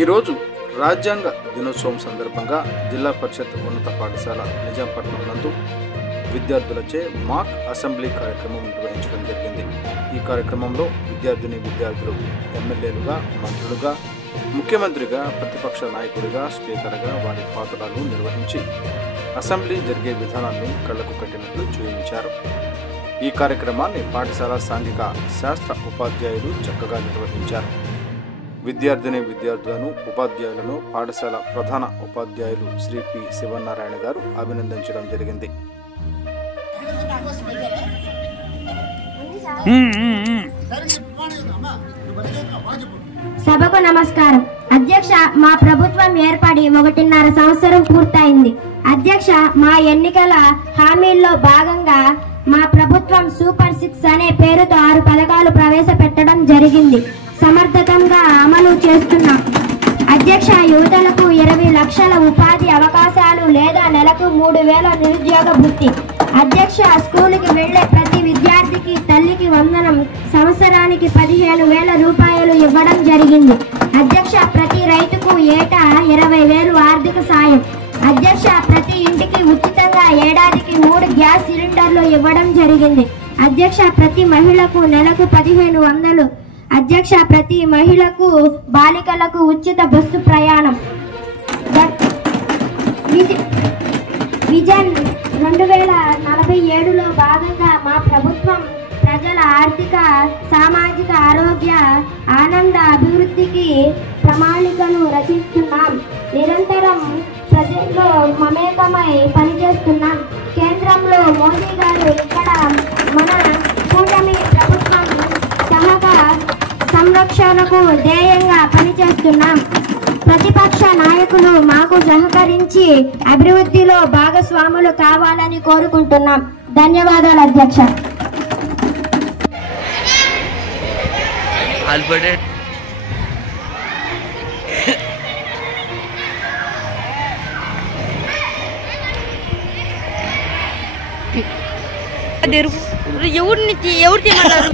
ఈరోజు రాజ్యాంగ దినోత్సవం సందర్భంగా జిల్లా పరిషత్ ఉన్నత పాఠశాల నిజాంపట్నం నందు విద్యార్థులచే మాక్ అసెంబ్లీ కార్యక్రమం నిర్వహించడం జరిగింది. ఈ కార్యక్రమంలో విద్యార్థులు ఎమ్మెల్యేలుగా, మంత్రులుగా, ముఖ్యమంత్రిగా, ప్రతిపక్ష నాయకుడిగా, స్పీకర్గా వారి పాత్రలు నిర్వహించి అసెంబ్లీ జరిగే విధానాన్ని కళ్లకు కట్టినట్లు చూపించారు. ఈ కార్యక్రమాన్ని పాఠశాల సాంఘిక శాస్త్ర ఉపాధ్యాయులు చక్కగా నిర్వహించారు. విద్యార్థులను, ఉపాధ్యాయులను పాఠశాల ప్రధాన ఉపాధ్యాయులు శ్రీ పి శివనారాయణ గారు అభినందించడం జరిగింది. సభకు నమస్కారం. అధ్యక్ష, మా ప్రభుత్వం ఏర్పడి 1.5 సంవత్సరం పూర్తయింది. అధ్యక్ష, మా ఎన్నికల హామీల్లో భాగంగా మా ప్రభుత్వం సూపర్ 6 అనే పేరుతో 6 పథకాలు ప్రవేశపెట్టడం జరిగింది. సమర్థతంగా అమలు చేస్తున్నాం. అధ్యక్ష, యువతలకు 20 లక్షల ఉపాధి అవకాశాలు లేదా నెలకు 3,000 నిరుద్యోగ భృతి. అధ్యక్ష, స్కూలుకి వెళ్లే ప్రతి విద్యార్థికి తల్లికి వందనం సంవత్సరానికి 15,000 రూపాయలు ఇవ్వడం జరిగింది. అధ్యక్ష, ప్రతి రైతుకు ఏటా 20,000 ఆర్థిక సాయం. అధ్యక్ష, ప్రతి ఇంటికి ఉచితంగా ఏడాదికి 3 గ్యాస్ సిలిండర్లు ఇవ్వడం జరిగింది. అధ్యక్ష, ప్రతి మహిళకు నెలకు 1,500. అధ్యక్ష, ప్రతి మహిళకు బాలికలకు ఉచిత బస్సు ప్రయాణం. విజన్ 2047లో భాగంగా మా ప్రభుత్వం ప్రజల ఆర్థిక, సామాజిక, ఆరోగ్య, ఆనంద అభివృద్ధికి ప్రణాళికను రచిస్తున్నాం. నిరంతరం ప్రజల్లో మమేకమై పనిచేస్తున్నాం. కేంద్రంలో మోదీ గారు, ఇక్కడ మన కూటమి ప్రభుత్వం సహకార సంరక్షణకు ధ్యేయంగా పనిచేస్తున్నాం. ప్రతిపక్ష నాయకులు మాకు సహకరించి అభివృద్ధిలో భాగస్వాములు కావాలని కోరుకుంటున్నాం. ధన్యవాదాలు అధ్యక్ష. ఎవరిని ఎవరు చేయమన్నారు?